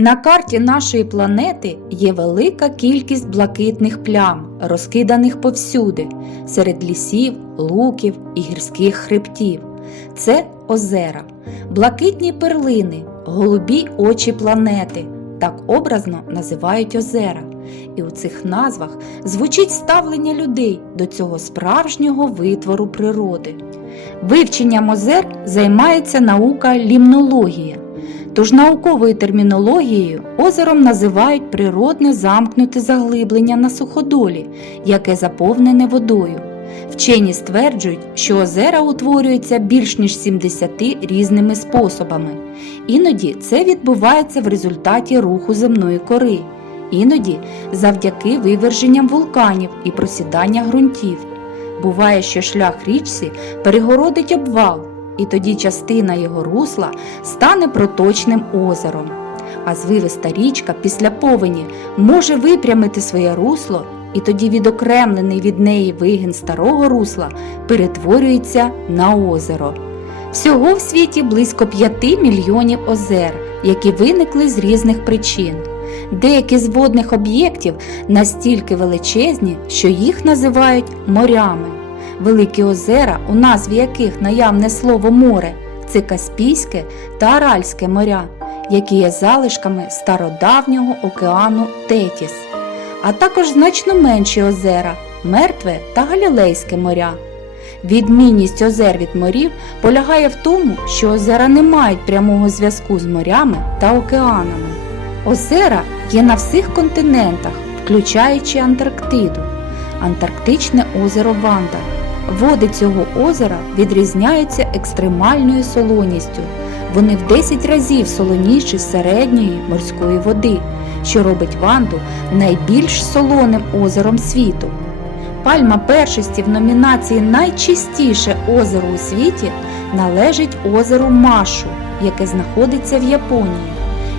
На карті нашої планети є велика кількість блакитних плям, розкиданих повсюди, серед лісів, луків і гірських хребтів. Це озера, блакитні перлини, голубі очі планети. Так образно називають озера. І у цих назвах звучить ставлення людей до цього справжнього витвору природи. Вивченням озер займається наука лімнологія. Тож науковою термінологією озером називають природне замкнуте заглиблення на суходолі, яке заповнене водою. Вчені стверджують, що озера утворюються більш ніж 70 різними способами. Іноді це відбувається в результаті руху земної кори, іноді завдяки виверженням вулканів і просідання ґрунтів. Буває, що шлях річці перегородить обвал, і тоді частина його русла стане проточним озером. А звивиста річка після повені може випрямити своє русло, і тоді відокремлений від неї вигін старого русла перетворюється на озеро. Всього в світі близько 5 мільйонів озер, які виникли з різних причин. Деякі з водних об'єктів настільки величезні, що їх називають морями. Великі озера, у назві яких наявне слово море, це Каспійське та Аральське моря, які є залишками стародавнього океану Тетіс, а також значно менші озера Мертве та Галілейське моря. Відмінність озер від морів полягає в тому, що озера не мають прямого зв'язку з морями та океанами. Озера є на всіх континентах, включаючи Антарктиду, Антарктичне озеро Ванда. Води цього озера відрізняються екстремальною солоністю. Вони в 10 разів солоніші середньої морської води, що робить Ванду найбільш солоним озером світу. Пальма першості в номінації Найчистіше озеро у світі належить озеру Машу, яке знаходиться в Японії.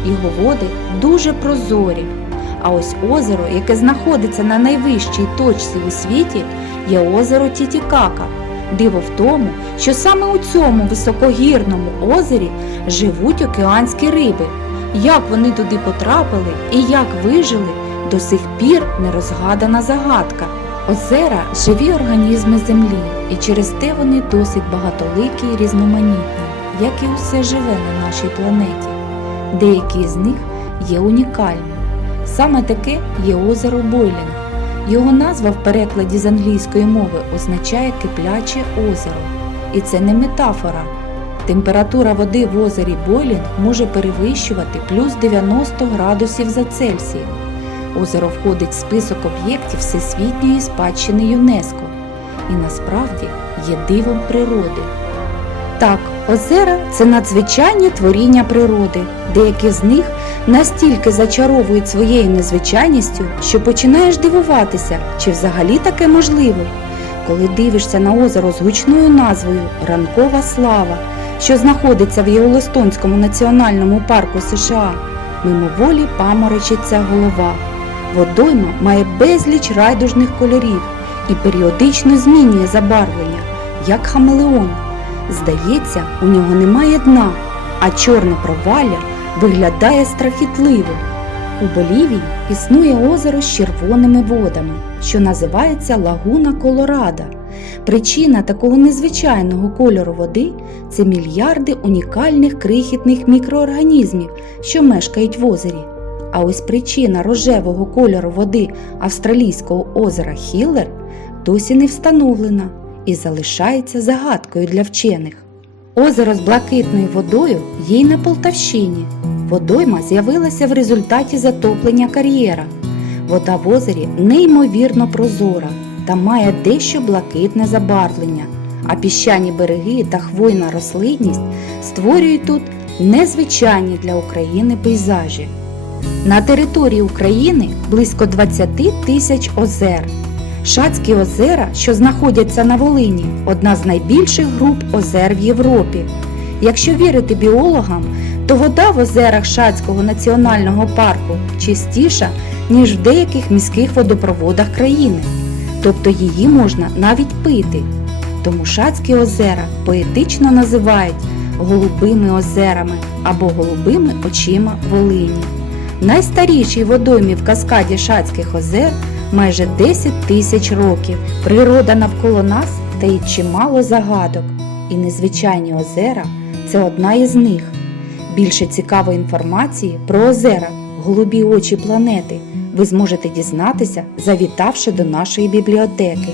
Його води дуже прозорі. А ось озеро, яке знаходиться на найвищій точці у світі, є озеро Тітікака. Диво в тому, що саме у цьому високогірному озері живуть океанські риби. Як вони туди потрапили і як вижили, до сих пір не розгадана загадка. Озера живі організми землі, і через те вони досить багатоликі і різноманітні, як і усе живе на нашій планеті. Деякі з них є унікальні. Саме таке є озеро Бойлінг. Його назва в перекладі з англійської мови означає кипляче озеро. І це не метафора. Температура води в озері Бойлінг може перевищувати плюс 90 градусів за Цельсієм. Озеро входить в список об'єктів Всесвітньої спадщини ЮНЕСКО і насправді є дивом природи. Так, озера це надзвичайні творіння природи. Деякі з них настільки зачаровують своєю незвичайністю, що починаєш дивуватися, чи взагалі таке можливо. Коли дивишся на озеро з гучною назвою Ранкова слава, що знаходиться в Єголостонському національному парку США, мимоволі паморочиться голова. Водойма має безліч райдужних кольорів і періодично змінює забарвлення, як хамелеон. Здається, у нього немає дна, а чорне провалля виглядає страхітливо. У Болівії існує озеро з червоними водами, що називається Лагуна Колорада. Причина такого незвичайного кольору води це мільярди унікальних крихітних мікроорганізмів, що мешкають в озері. А ось причина рожевого кольору води австралійського озера Хіллер досі не встановлена і залишається загадкою для вчених. Озеро з блакитною водою є й на Полтавщині. Водойма з'явилася в результаті затоплення кар'єра. Вода в озері неймовірно прозора та має дещо блакитне забарвлення, а піщані береги та хвойна рослинність створюють тут незвичайні для України пейзажі. На території України близько 20 тисяч озер. Шацькі озера, що знаходяться на Волині, одна з найбільших груп озер в Європі. Якщо вірити біологам, то вода в озерах Шацького національного парку чистіша, ніж в деяких міських водопроводах країни. Тобто її можна навіть пити. Тому Шацькі озера поетично називають голубими озерами або голубими очима Волині. Найстарішій водоймі в каскаді Шацьких озер майже 10 тисяч років. Природа навколо нас таїть чимало загадок, і незвичайні озера це одна із них. Більше цікавої інформації про озера, голубі очі планети ви зможете дізнатися, завітавши до нашої бібліотеки.